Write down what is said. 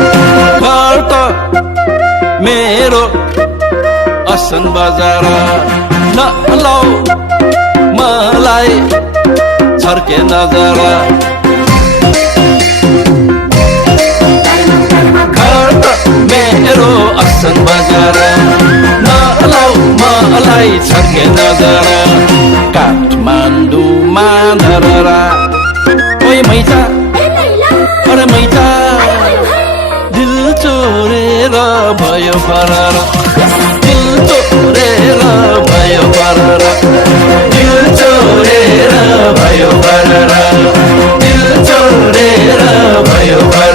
घर त मेरो असन बजार नलौ मलाई छर्के नजर घर त मेरो असन बजार नलौ मलाई छर्के नजर काठमाडौँमा धररा ओइ मैचा अरे मैचा दिल चोरेर भयो फरार दिल चोरेर भयो फरार दिल चोरेर भयो फरार दिल चोरेर भयो फरार